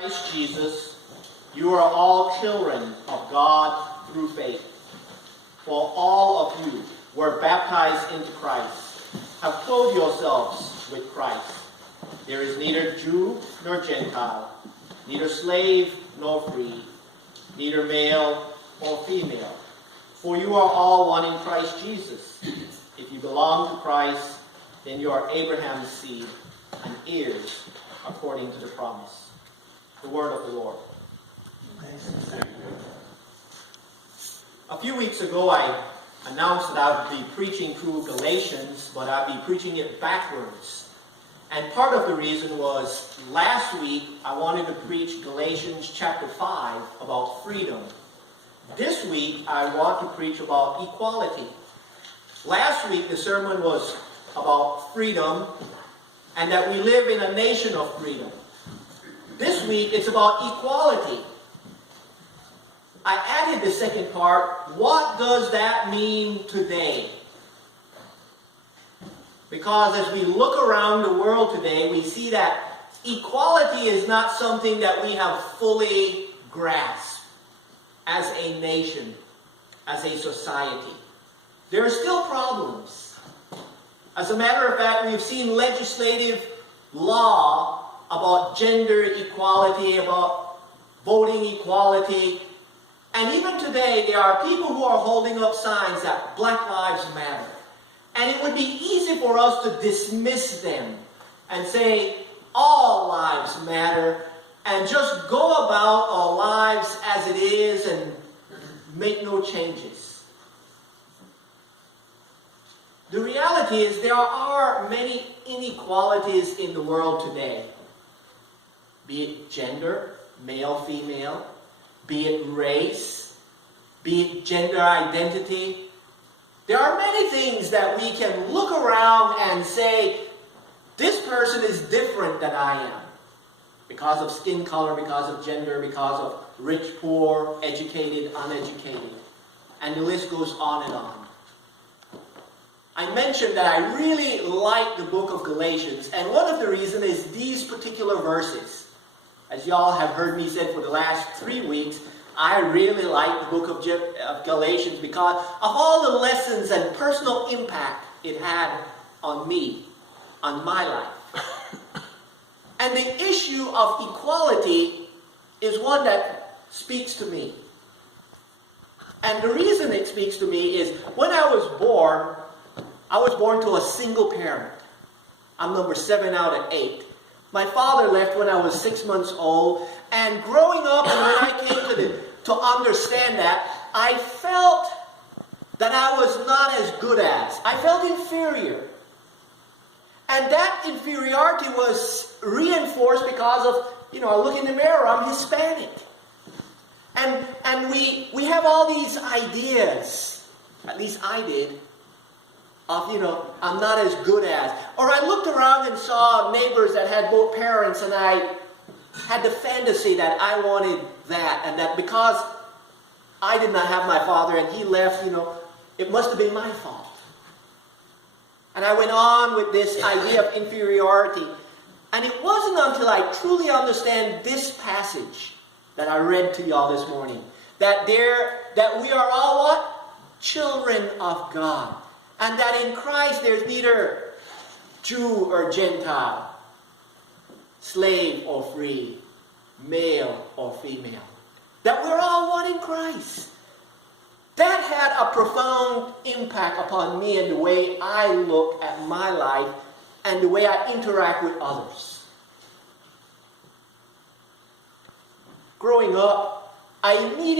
Christ Jesus, you are all children of God through faith. For all of you were baptized into Christ, have clothed yourselves with Christ. There is neither Jew nor Gentile, neither slave nor free, neither male or female. For you are all one in Christ Jesus. If you belong to Christ, then you are Abraham's seed and heirs according to the promise. The word of the Lord. A few weeks ago, I announced that I would be preaching through Galatians, but I'd be preaching it backwards. And part of the reason was, last week, I wanted to preach Galatians chapter 5 about freedom. This week, I want to preach about equality. Last week, the sermon was about freedom, and that we live in a nation of freedom. This week, it's about equality. I added the second part, what does that mean today? Because as we look around the world today, we see that equality is not something that we have fully grasped as a nation, as a society. There are still problems. As a matter of fact, we've seen legislative law about gender equality, about voting equality. And even today, there are people who are holding up signs that Black Lives Matter. And it would be easy for us to dismiss them and say, all lives matter, and just go about our lives as it is and make no changes. The reality is there are many inequalities in the world today. Be it gender, male, female, be it race, be it gender identity. There are many things that we can look around and say, this person is different than I am. Because of skin color, because of gender, because of rich, poor, educated, uneducated. And the list goes on and on. I mentioned that I really like the book of Galatians, and one of the reasons is these particular verses. As y'all have heard me say for the last 3 weeks, I really like the book of Galatians because of all the lessons and personal impact it had on me, on my life. And the issue of equality is one that speaks to me. And the reason it speaks to me is when I was born to a single parent. I'm number 7 out of 8. My father left when I was 6 months old, and growing up, and when I came to understand that, I felt that I was not as good as. I felt inferior. And that inferiority was reinforced because of, I look in the mirror, I'm Hispanic. And we have all these ideas, at least I did, of, I'm not as good as. Or I looked around and saw neighbors that had both parents, and I had the fantasy that I wanted that, and that because I did not have my father and he left, it must have been my fault. And I went on with this idea of inferiority. And it wasn't until I truly understand this passage that I read to y'all this morning, that we are all what? Children of God. And that in Christ there's neither Jew or Gentile, slave or free, male or female. That we're all one in Christ. That had a profound impact upon me and the way I look at my life and the way I interact with others. Growing up, I immediately